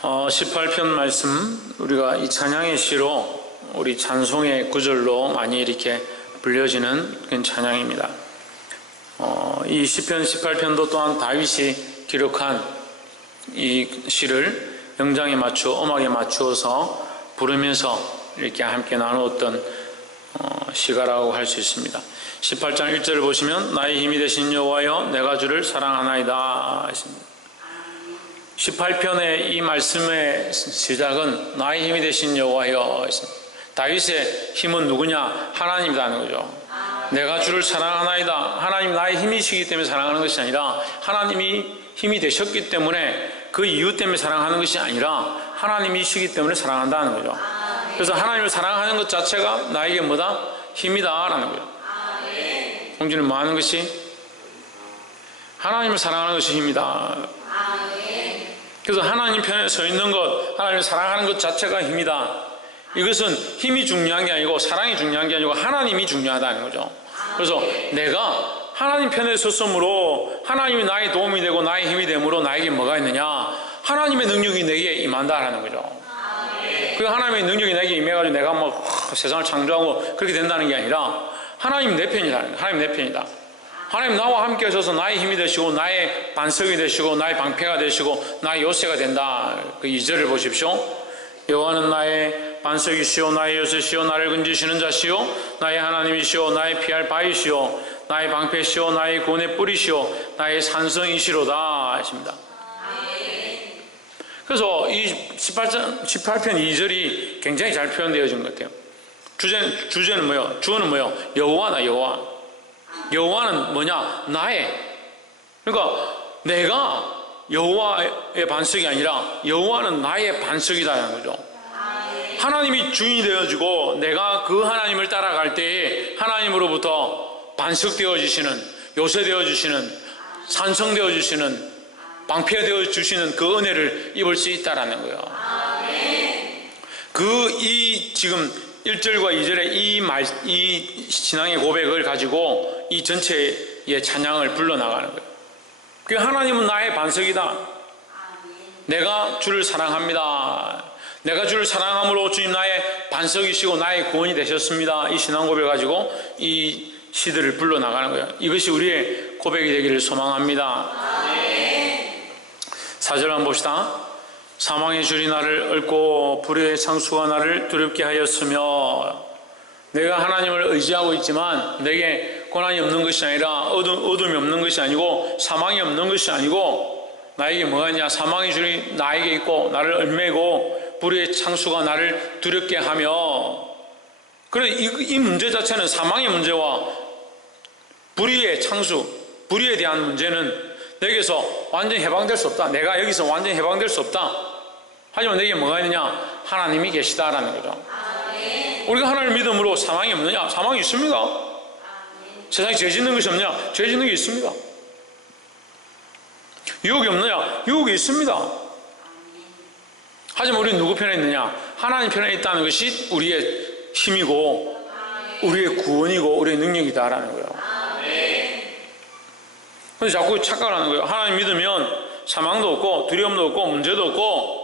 18편 말씀, 우리가 이 찬양의 시로 우리 찬송의 구절로 많이 이렇게 불려지는 그런 찬양입니다. 이 시편 18편도 또한 다윗이 기록한 이 시를 영장에 맞추어 음악에 맞추어서 부르면서 이렇게 함께 나누었던 시가라고 할 수 있습니다. 18장 1절을 보시면 나의 힘이 되신 여호와여 내가 주를 사랑하나이다 했습니다. 18편의 이 말씀의 시작은 나의 힘이 되신 여호와여 했습니다. 다윗의 힘은 누구냐? 하나님이라는 거죠. 내가 주를 사랑하나이다. 하나님 나의 힘이시기 때문에 사랑하는 것이 아니라 하나님이 힘이 되셨기 때문에 그 이유 때문에 사랑하는 것이 아니라 하나님이시기 때문에 사랑한다는 거죠. 그래서 하나님을 사랑하는 것 자체가 나에게 뭐다? 힘이다 라는 거죠. 공주는 뭐 하는 것이? 하나님을 사랑하는 것이 힘이다. 그래서 하나님 편에 서 있는 것, 하나님을 사랑하는 것 자체가 힘이다. 이것은 힘이 중요한 게 아니고 사랑이 중요한 게 아니고 하나님이 중요하다는 거죠. 그래서 내가 하나님 편에 섰으므로 하나님이 나의 도움이 되고 나의 힘이 되므로 나에게 뭐가 있느냐? 하나님의 능력이 내게 임한다라는 거죠. 그 하나님의 능력이 내게 임해가지고 내가 뭐 세상을 창조하고 그렇게 된다는 게 아니라 하나님 내 편이라는 거예요. 하나님 내 편이다. 하나님 나와 함께 하셔서 나의 힘이 되시고 나의 반석이 되시고 나의 방패가 되시고 나의 요새가 된다. 그 2절을 보십시오. 여호와는 나의 반석이시오 나의 요새시오 나를 건지시는 자시오 나의 하나님이시오 나의 피할 바위시오 나의 방패시오 나의 구원의 뿌리시오 나의 산성이시로다 하십니다. 그래서 이 18편 2절이 굉장히 잘 표현되어진 것 같아요. 주제는 뭐요? 주어는 뭐요? 여호와다. 여호와는 뭐냐? 나의. 그러니까 내가 여호와의 반석이 아니라 여호와는 나의 반석이다라는 거죠. 하나님이 주인이 되어지고 내가 그 하나님을 따라갈 때에 하나님으로부터 반석되어 주시는, 요새되어 주시는, 산성되어 주시는, 방패되어 주시는 그 은혜를 입을 수 있다라는 거예요. 지금 1절과 2절의 이 신앙의 고백을 가지고 이 전체의 찬양을 불러나가는 거예요. 그 하나님은 나의 반석이다. 내가 주를 사랑합니다. 내가 주를 사랑함으로 주님 나의 반석이시고 나의 구원이 되셨습니다. 이 신앙 고백을 가지고 이 시들을 불러나가는 거예요. 이것이 우리의 고백이 되기를 소망합니다. 4절 한번 봅시다. 사망의 줄이 나를 얽고 불의 창수가 나를 두렵게 하였으며 내가 하나님을 의지하고 있지만 내게 고난이 없는 것이 아니라 어둠이 없는 것이 아니고 사망이 없는 것이 아니고 나에게 뭐가 있냐? 사망의 줄이 나에게 있고 나를 얽매고 불의 창수가 나를 두렵게 하며 그래 이 문제 자체는 사망의 문제와 불의의 창수, 불의에 대한 문제는 내게서 완전히 해방될 수 없다. 내가 여기서 완전히 해방될 수 없다. 하지만 내게 뭐가 있느냐? 하나님이 계시다라는 거죠. 우리가 하나님을 믿음으로 사망이 없느냐? 사망이 있습니다. 세상에 죄 짓는 것이 없느냐? 죄 짓는 게 있습니다. 유혹이 없느냐? 유혹이 있습니다. 하지만 우리는 누구 편에 있느냐? 하나님 편에 있다는 것이 우리의 힘이고 우리의 구원이고 우리의 능력이다라는 거예요. 근데 자꾸 착각을 하는 거예요. 하나님 믿으면 사망도 없고 두려움도 없고 문제도 없고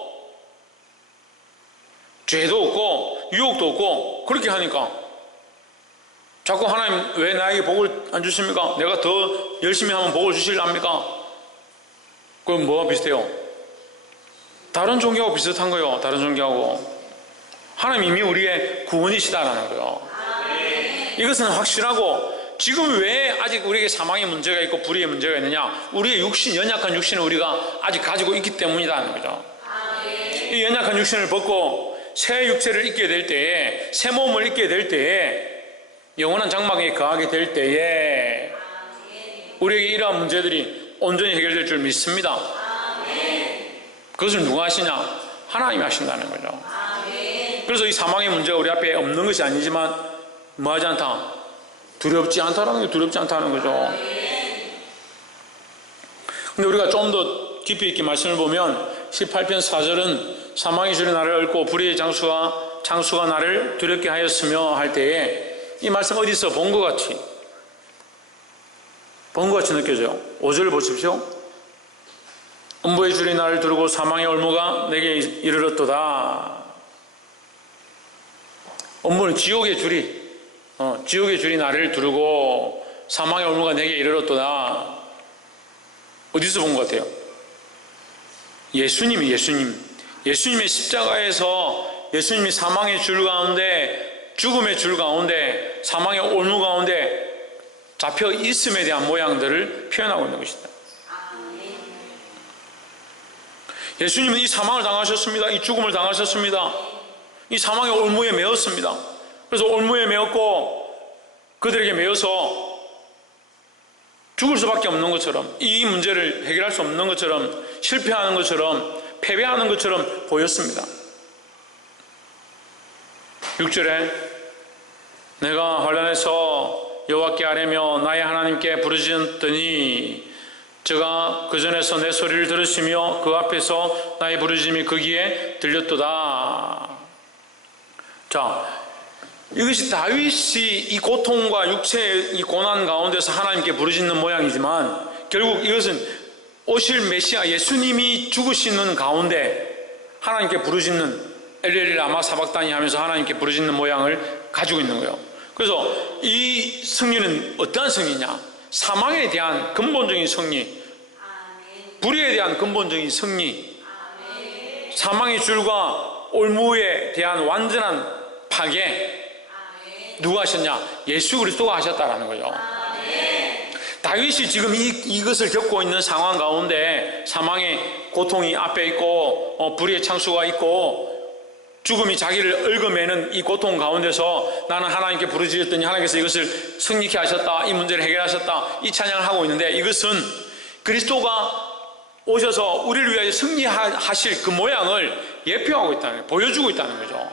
죄도 없고 유혹도 없고 그렇게 하니까 자꾸 하나님 왜 나에게 복을 안 주십니까? 내가 더 열심히 하면 복을 주실랍니까? 그럼 뭐가 비슷해요? 다른 종교하고 비슷한 거예요. 다른 종교하고 하나님 이미 우리의 구원이시다라는 거예요. 이것은 확실하고 지금 왜 아직 우리에게 사망의 문제가 있고 불의의 문제가 있느냐? 우리의 육신, 연약한 육신을 우리가 아직 가지고 있기 때문이라는 거죠. 이 연약한 육신을 벗고 새 육체를 입게 될 때에, 새 몸을 입게 될 때에, 영원한 장막에 거하게 될 때에 우리에게 이러한 문제들이 온전히 해결될 줄 믿습니다. 그것을 누가 하시냐? 하나님이 하신다는 거죠. 그래서 이 사망의 문제가 우리 앞에 없는 것이 아니지만 뭐하지 않다? 두렵지 않다라는 게 두렵지 않다는 거죠. 근데 우리가 좀 더 깊이 있게 말씀을 보면 18편 4절은 사망의 줄이 나를 얽고 불의의 창수가 나를 두렵게 하였으며 할 때에 이 말씀 어디서 본 것 같이 느껴져요. 5절 보십시오. 음부의 줄이 나를 두르고 사망의 올무가 내게 이르렀도다. 음부는 지옥의 줄이 나를 두르고 사망의 올무가 내게 이르렀도다. 어디서 본 것 같아요? 예수님의 십자가에서 예수님이 사망의 줄 가운데, 죽음의 줄 가운데, 사망의 올무 가운데 잡혀 있음에 대한 모양들을 표현하고 있는 것이다. 예수님은 이 사망을 당하셨습니다. 이 죽음을 당하셨습니다. 이 사망의 올무에 매었습니다. 그래서 올무에 매었고 그들에게 매어서 죽을 수밖에 없는 것처럼, 이 문제를 해결할 수 없는 것처럼, 실패하는 것처럼, 패배하는 것처럼 보였습니다. 6절에 내가 환란에서 여호와께 아뢰며 나의 하나님께 부르짖었더니 저가 그 전에서 내 소리를 들으시며 그 앞에서 나의 부르짖음이 그 귀에 들렸도다. 자, 이것이 다윗이 이 고통과 육체의 이 고난 가운데서 하나님께 부르짖는 모양이지만, 결국 이것은 오실 메시아 예수님이 죽으시는 가운데 하나님께 부르짖는, 엘리엘리 라마 사박다니 하면서 하나님께 부르짖는 모양을 가지고 있는 거예요. 그래서 이 승리는 어떠한 승리냐? 사망에 대한 근본적인 승리, 불의에 대한 근본적인 승리, 사망의 줄과 올무에 대한 완전한 파괴, 누가 하셨냐? 예수 그리스도가 하셨다라는 거죠. 다윗이 지금 이것을 겪고 있는 상황 가운데 사망의 고통이 앞에 있고 불의의 창수가 있고 죽음이 자기를 얽어매는 이 고통 가운데서 나는 하나님께 부르짖었더니 하나님께서 이것을 승리케 하셨다, 이 문제를 해결하셨다, 이 찬양을 하고 있는데, 이것은 그리스도가 오셔서 우리를 위하여 승리하실 그 모양을 예표하고 있다는 거예요. 보여주고 있다는 거죠.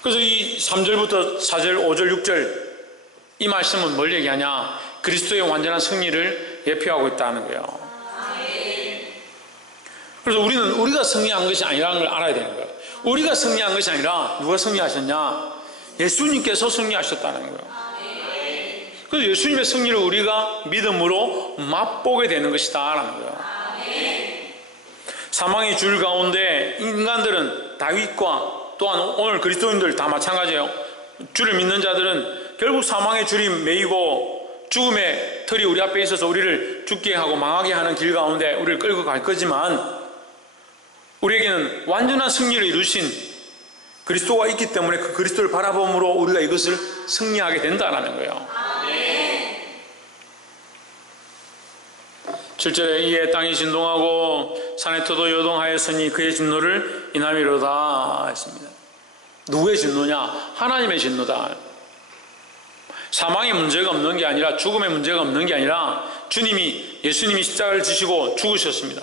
그래서 이 3절부터 4절, 5절, 6절 이 말씀은 뭘 얘기하냐? 그리스도의 완전한 승리를 예표하고 있다는 거예요. 그래서 우리는 우리가 승리한 것이 아니라는 걸 알아야 되는 거예요. 우리가 승리한 것이 아니라 누가 승리하셨냐? 예수님께서 승리하셨다는 거예요. 그래서 예수님의 승리를 우리가 믿음으로 맛보게 되는 것이다 라는 거예요. 사망의 줄 가운데 인간들은, 다윗과 또한 오늘 그리스도인들 다 마찬가지예요. 주를 믿는 자들은 결국 사망의 줄이 매이고 죽음의 털이 우리 앞에 있어서 우리를 죽게 하고 망하게 하는 길 가운데 우리를 끌고 갈 거지만, 우리에게는 완전한 승리를 이루신 그리스도가 있기 때문에 그 그리스도를 바라봄으로 우리가 이것을 승리하게 된다는 거예요. 7절에 이에 땅이 진동하고 산의 터도 요동하였으니 그의 진노를 인함이로다 했습니다. 누구의 진노냐? 하나님의 진노다. 사망의 문제가 없는 게 아니라, 죽음의 문제가 없는 게 아니라 예수님이 십자가를 지시고 죽으셨습니다.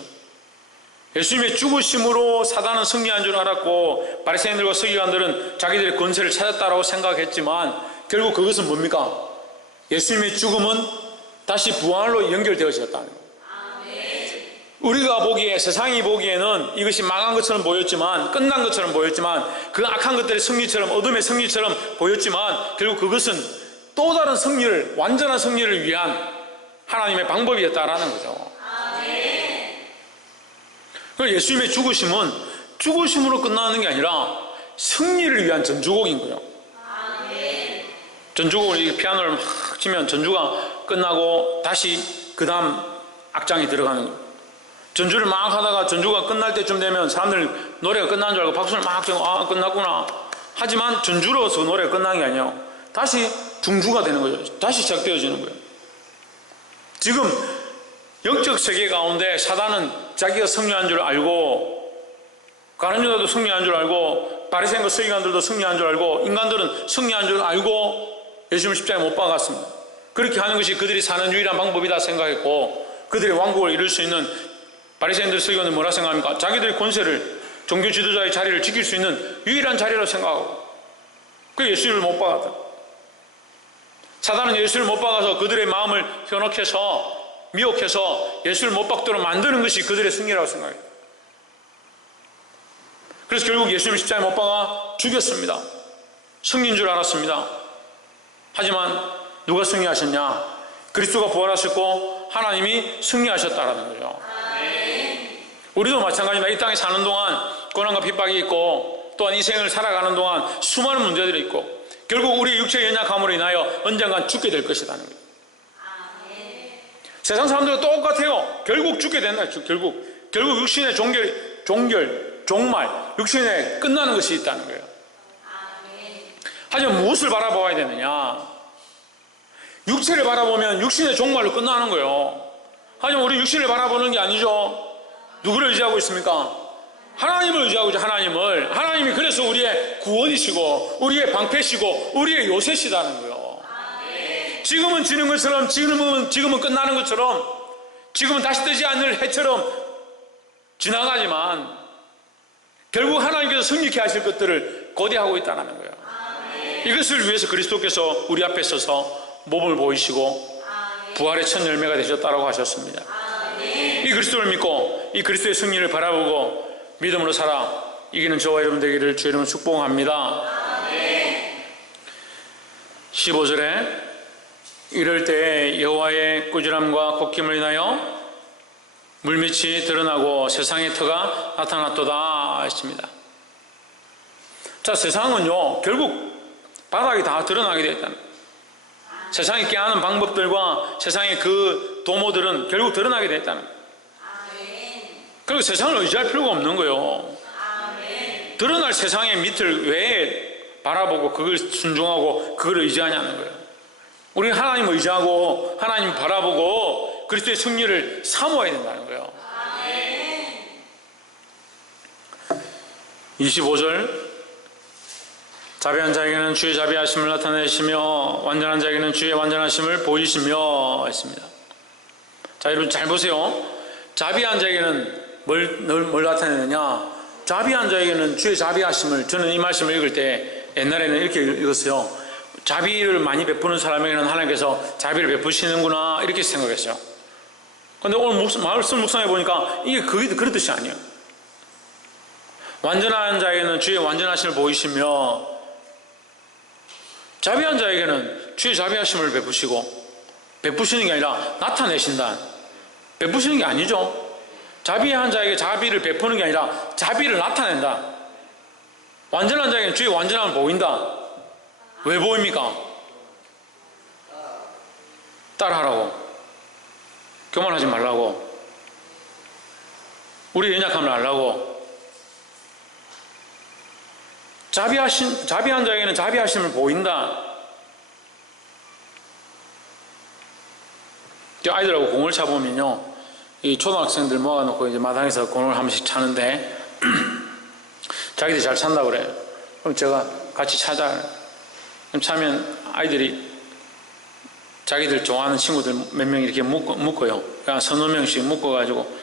예수님의 죽으심으로 사단은 승리한 줄 알았고 바리새인들과 서기관들은 자기들의 권세를 찾았다라고 생각했지만, 결국 그것은 뭡니까? 예수님의 죽음은 다시 부활로 연결되어졌다는 거예요. 우리가 보기에, 세상이 보기에는 이것이 망한 것처럼 보였지만, 끝난 것처럼 보였지만, 그 악한 것들의 승리처럼, 어둠의 승리처럼 보였지만, 결국 그것은 또 다른 승리를, 완전한 승리를 위한 하나님의 방법이었다라는 거죠. 그래서 예수님의 죽으심은 죽으심으로 끝나는 게 아니라 승리를 위한 전주곡인 거예요. 전주곡을, 피아노를 막 치면 전주가 끝나고 다시 그 다음 악장이 들어가는 거예요. 전주를 막 하다가 전주가 끝날 때쯤 되면 사람들 노래가 끝난 줄 알고 박수를 막 치고, 아, 끝났구나. 하지만 전주로서 노래가 끝난 게 아니에요. 다시 중주가 되는 거죠. 다시 시작되어지는 거예요. 지금 영적 세계 가운데 사단은 자기가 승리한 줄 알고, 가룟 유다도 승리한 줄 알고, 바리새인과 서기관들도 승리한 줄 알고, 인간들은 승리한 줄 알고 예수님을 십자가에 못 박았습니다. 그렇게 하는 것이 그들이 사는 유일한 방법이다 생각했고, 그들의 왕국을 이룰 수 있는, 바리새인들, 서기관들 뭐라 생각합니까? 자기들의 권세를, 종교 지도자의 자리를 지킬 수 있는 유일한 자리라고 생각하고, 그 예수를 못 박았다. 사단은 예수를 못 박아서 그들의 마음을 현혹해서, 미혹해서 예수를 못 박도록 만드는 것이 그들의 승리라고 생각해요. 그래서 결국 예수님을 십자가에 못 박아 죽였습니다. 승리인 줄 알았습니다. 하지만 누가 승리하셨냐? 그리스도가 부활하셨고 하나님이 승리하셨다라는 거죠. 우리도 마찬가지입니다. 이 땅에 사는 동안 고난과 핍박이 있고 또한 이 생을 살아가는 동안 수많은 문제들이 있고 결국 우리 육체의 연약함으로 인하여 언젠간 죽게 될 것이라는 거예요. 세상 사람들과 똑같아요. 결국 죽게 된다. 결국 육신의 종말, 육신에 끝나는 것이 있다는 거예요. 하지만 무엇을 바라봐야 되느냐? 육체를 바라보면 육신의 종말로 끝나는 거예요. 하지만 우리 육신을 바라보는 게 아니죠. 누구를 의지하고 있습니까? 하나님을 의지하고 있죠. 하나님이 그래서 우리의 구원이시고 우리의 방패시고 우리의 요새시다는 거예요. 지금은 지는 것처럼 지금은 끝나는 것처럼 지금은 다시 뜨지 않을 해처럼 지나가지만 결국 하나님께서 승리케 하실 것들을 고대하고 있다는 거예요. 이것을 위해서 그리스도께서 우리 앞에 서서 몸을 보이시고 부활의 첫 열매가 되셨다고 하셨습니다. 이 그리스도를 믿고 이 그리스도의 승리를 바라보고 믿음으로 살아 이기는 저와 여러분 되기를 주의 이름으로 축복합니다. 15절에 이럴 때 여호와의 꾸지람과 곱김을 인하여 물밑이 드러나고 세상의 터가 나타났도다 했습니다. 자, 세상은요 결국 바닥이 다 드러나게 되어 있다는 거예요. 세상이 깨하는 방법들과 세상의 그 도모들은 결국 드러나게 되어 있다는 거예요. 그리고 세상을 의지할 필요가 없는 거예요. 드러날 세상의 밑을 왜 바라보고 그걸 순종하고 그걸 의지하냐는 거예요. 우리는 하나님을 의지하고 하나님 바라보고 그리스도의 승리를 사모해야 된다는 거예요. 25절 자비한 자에게는 주의 자비하심을 나타내시며 완전한 자에게는 주의 완전하심을 보이시며 했습니다. 자, 여러분 잘 보세요. 자비한 자에게는 뭘 나타내느냐? 자비한 자에게는 주의 자비하심을, 저는 이 말씀을 읽을 때 옛날에는 이렇게 읽었어요. 자비를 많이 베푸는 사람에게는 하나님께서 자비를 베푸시는구나 이렇게 생각했어요. 그런데 오늘 말씀 묵상해 보니까 이게 그런 뜻이 아니에요. 완전한 자에게는 주의 완전하심을 보이시며 자비한 자에게는 주의 자비하심을 베푸시는 게 아니라 나타내신다. 베푸시는 게 아니죠. 자비한 자에게 자비를 베푸는 게 아니라 자비를 나타낸다. 완전한 자에게는 주의 완전함을 보인다. 왜 보입니까? 따라하라고. 교만하지 말라고. 우리의 연약함을 알라고. 자비한 자에게는 자비하심을 보인다. 아이들하고 공을 차보면요, 이 초등학생들 모아놓고 이제 마당에서 공을 한 번씩 차는데 자기들이 잘 찬다고 그래요. 그럼 제가 같이 차자. 그럼 차면 아이들이 자기들 좋아하는 친구들 몇 명 이렇게 묶어요. 그냥 서너 명씩 묶어가지고,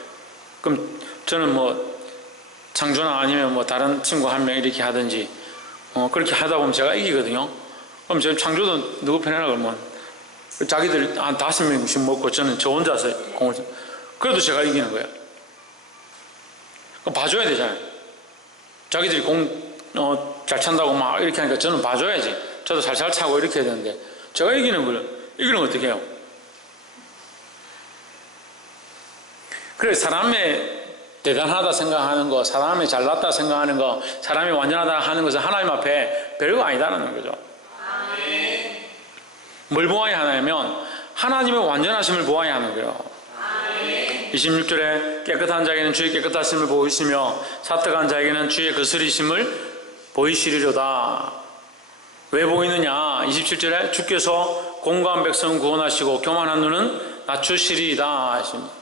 그럼 저는 뭐 창조나 아니면 뭐 다른 친구 한 명 이렇게 하든지 그렇게 하다 보면 제가 이기거든요. 그럼 저 창조도 누구 편이라 그러면 자기들 한 5명씩 먹고 저는 저 혼자서 공을, 그래도 제가 이기는 거예요. 그럼 봐줘야 되잖아요. 자기들이 공 잘 찬다고 막 이렇게 하니까 저는 봐줘야지. 저도 살살 차고 이렇게 해야 되는데 제가 이기는 건 어떻게 해요? 그래, 사람의 대단하다 생각하는 거, 사람이 잘났다 생각하는 거, 사람이 완전하다 하는 것은 하나님 앞에 별거 아니다라는 거죠. 뭘 보아야 하냐면 하나님의 완전하심을 보아야 하는 거예요. 26절에 깨끗한 자에게는 주의 깨끗하심을 보이시며 사특한 자에게는 주의 거스리심을 보이시리로다. 왜 보이느냐? 27절에 주께서 공고한 백성은 구원하시고 교만한 눈은 낮추시리이다 하십니다.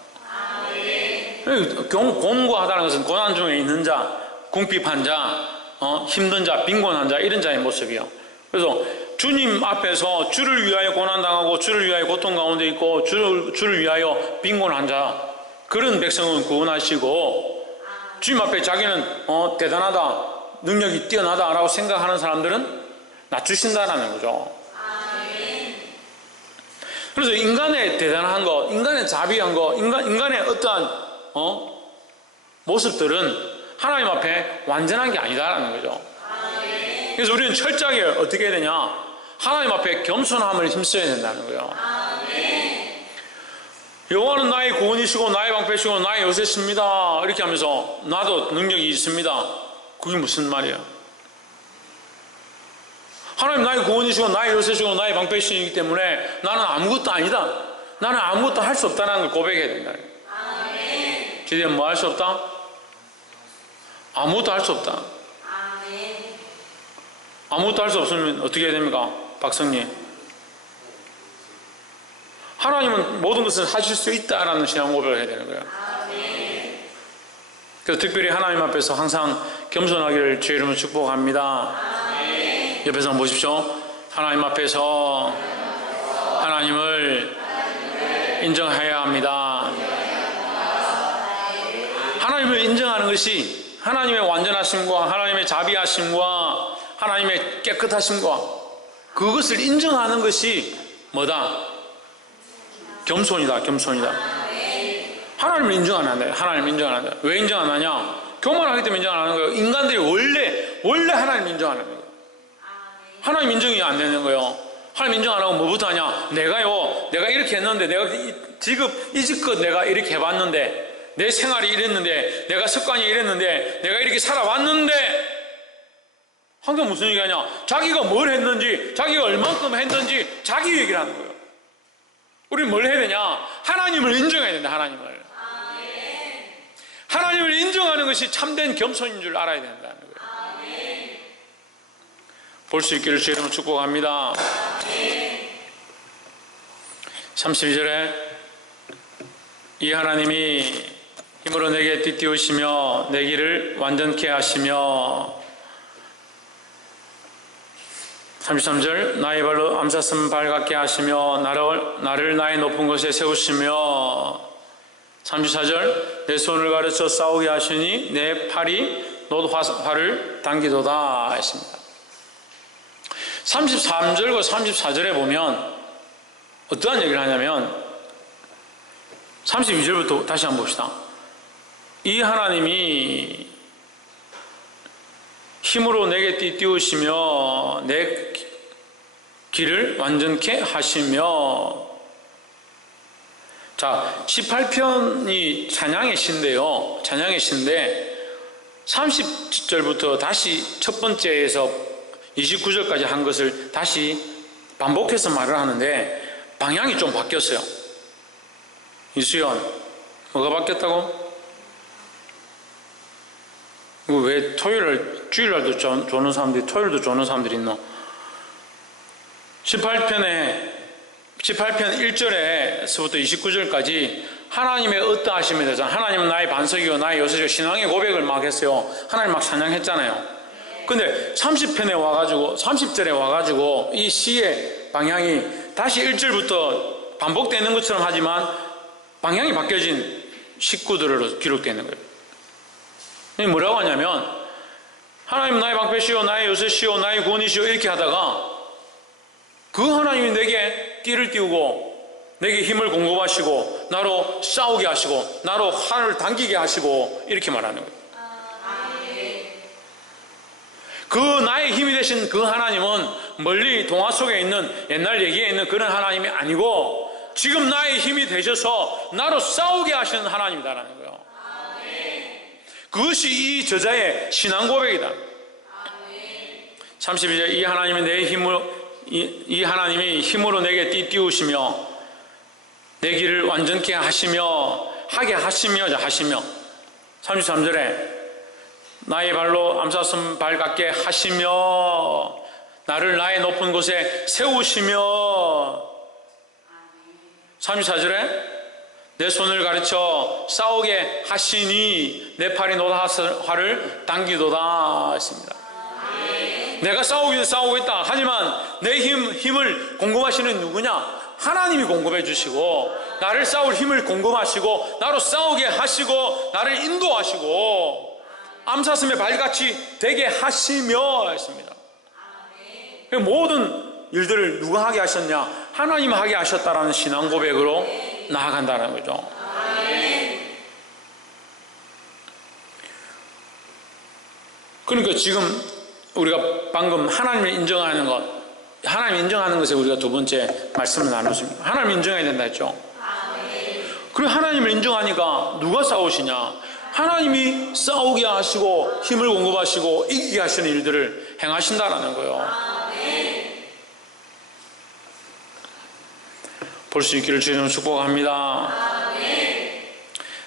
공고하다는 것은 고난 중에 있는 자, 궁핍한 자, 힘든 자, 빈곤한 자, 이런 자의 모습이요. 그래서 주님 앞에서 주를 위하여 고난당하고 주를 위하여 고통 가운데 있고 주를 위하여 빈곤한 자, 그런 백성은 구원하시고 주님 앞에 자기는 대단하다, 능력이 뛰어나다라고 생각하는 사람들은 낮추신다라는 거죠. 그래서 인간의 대단한 것, 인간의 자비한 것, 인간의 어떠한 모습들은 하나님 앞에 완전한 게 아니다라는 거죠. 그래서 우리는 철저하게 어떻게 해야 되냐? 하나님 앞에 겸손함을 힘써야 된다는 거예요. 여호와는 나의 구원이시고 나의 방패시고 나의 요새십니다. 이렇게 하면서 나도 능력이 있습니다. 그게 무슨 말이야? 하나님 나의 구원이시고 나의 요새시고 나의 방패시기 때문에 나는 아무것도 아니다. 나는 아무것도 할 수 없다는 걸 고백해야 된다. 기대는 뭐 할 수 없다? 아무것도 할 수 없다. 아무것도 할 수 없으면 어떻게 해야 됩니까? 박성님. 하나님은 모든 것을 하실 수 있다라는 신앙 고백을 해야 되는 거예요. 그래서 특별히 하나님 앞에서 항상 겸손하기를 주의 이름으로 축복합니다. 옆에서 한번 보십시오. 하나님 앞에서 하나님을 인정해야 합니다. 하나님을 인정하는 것이 하나님의 완전하심과 하나님의 자비하심과 하나님의 깨끗하심과 그것을 인정하는 것이 뭐다? 겸손이다. 겸손이다. 하나님을 인정 안 한다. 하나님을 인정 안 한다. 왜 인정 안 하냐? 교만하기 때문에 인정 안 하는 거예요. 인간들이 원래 하나님 인정 안 하는 거예요. 하나님 인정이 안 되는 거예요. 하나님 인정 안 하고 뭐부터 하냐? 내가 이렇게 했는데, 내가 이지껏 내가 이렇게 해봤는데, 내 생활이 이랬는데, 내가 습관이 이랬는데, 내가 이렇게 살아왔는데, 항상 무슨 얘기하냐? 자기가 뭘 했는지, 자기가 얼만큼 했는지, 자기 얘기를 하는 거예요. 우리는 뭘 해야 되냐? 하나님을 인정해야 된다. 하나님을 인정하는 것이 참된 겸손인 줄 알아야 된다는 거예요. 볼 수 있기를 주의 이름으로 축복합니다. 32절에 이 하나님이 힘으로 내게 띠띠우시며 내 길을 완전케 하시며 33절 나의 발로 암사슴 발같게 하시며 나를 나의 높은 곳에 세우시며 34절 내 손을 가르쳐 싸우게 하시니 내 팔이 너도 활을 당기도다 했습니다. 33절과 34절에 보면 어떠한 얘기를 하냐면 32절부터 다시 한번 봅시다. 이 하나님이 힘으로 내게 띠띠우시며 내 길을 완전케 하시며 자 18편이 찬양의 시인데요. 찬양의 시인데 30절부터 다시 첫 번째에서 29절까지 한 것을 다시 반복해서 말을 하는데 방향이 좀 바뀌었어요. 이수연 뭐가 바뀌었다고? 왜 주일날도 조는 사람들이 토요일도 조는 사람들이 있노? 18편 1절에서부터 29절까지 하나님의 어떠하심에 대해서 하나님은 나의 반석이요 나의 요새시요 신앙의 고백을 막 했어요. 하나님 막 찬양했잖아요. 근데 30편에 와가지고 30절에 와가지고 이 시의 방향이 다시 1절부터 반복되는 것처럼 하지만 방향이 바뀌어진 19절로 기록되어 있는 거예요. 뭐라고 하냐면 하나님 나의 방패시오 나의 요새시오 나의 구원이시오 이렇게 하다가 그 하나님이 내게 띠를 띄우고 내게 힘을 공급하시고 나로 싸우게 하시고 나로 활을 당기게 하시고 이렇게 말하는 거예요. 그 나의 힘이 되신 그 하나님은 멀리 동화 속에 있는 옛날 얘기에 있는 그런 하나님이 아니고 지금 나의 힘이 되셔서 나로 싸우게 하시는 하나님이다라는 거예요. 그것이 이 저자의 신앙 고백이다. 32절 이 하나님이 힘으로 내게 띠띠우시며 내 길을 완전케 하시며 33절에 나의 발로 암사슴 발 같게 하시며 나를 나의 높은 곳에 세우시며 34절에 내 손을 가르쳐 싸우게 하시니 내 팔이 너도 활을 당기도다 했습니다. 내가 싸우겠다 하지만 내 힘을 공급하시는 누구냐? 하나님이 공급해 주시고 나를 싸울 힘을 공급하시고 나로 싸우게 하시고 나를 인도하시고 암사슴의 발같이 되게 하시며 했습니다. 모든 일들을 누가 하게 하셨냐? 하나님 하게 하셨다라는 신앙 고백으로 나아간다는 거죠. 그러니까 지금 우리가 방금 하나님을 인정하는 것, 하나님 인정하는 것에 우리가 두 번째 말씀을 나눴습니다. 하나님 인정해야 된다 했죠. 그리고 하나님을 인정하니까 누가 싸우시냐? 하나님이 싸우게 하시고 힘을 공급하시고 이기게 하시는 일들을 행하신다라는 거예요. 볼 수 있기를 주님 축복합니다.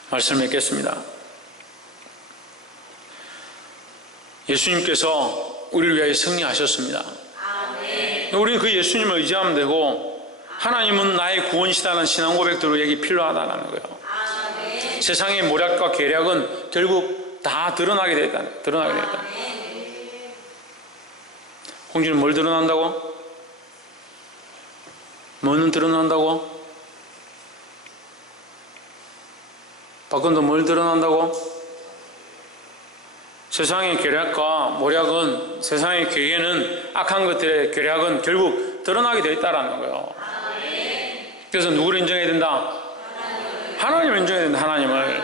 말씀 읽겠습니다. 예수님께서 우리를 위하여 승리하셨습니다. 우리는 그 예수님을 의지하면 되고, 하나님은 나의 구원이시다는 신앙 고백도 우리에게 필요하다는 거예요. 세상의 모략과 계략은 결국 다 드러나게 되었다. 홍주는 뭘 드러난다고? 뭐는 드러난다고? 박근도 뭘 드러난다고? 세상의 계략과 모략은, 세상의 계획에는, 악한 것들의 계략은 결국 드러나게 되어 있다는 거예요. 그래서 누구를 인정해야 된다? 하나님을 인정해야 된다. 하나님을.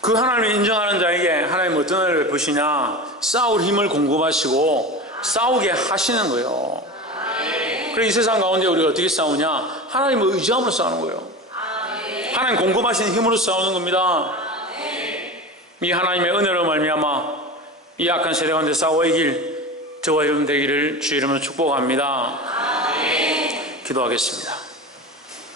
그 하나님을 인정하는 자에게 하나님은 어떤 은혜를 베푸시냐? 싸울 힘을 공급하시고 싸우게 하시는 거예요. 그래서 이 세상 가운데 우리가 어떻게 싸우냐? 하나님을 의지함으로 싸우는 거예요. 하나님 공급하시는 힘으로 싸우는 겁니다. 이 하나님의 은혜로 말미암아 이 악한 세대 가운데 싸워 이길 저와 여러분 되기를 주 이름으로 축복합니다. 기도하겠습니다.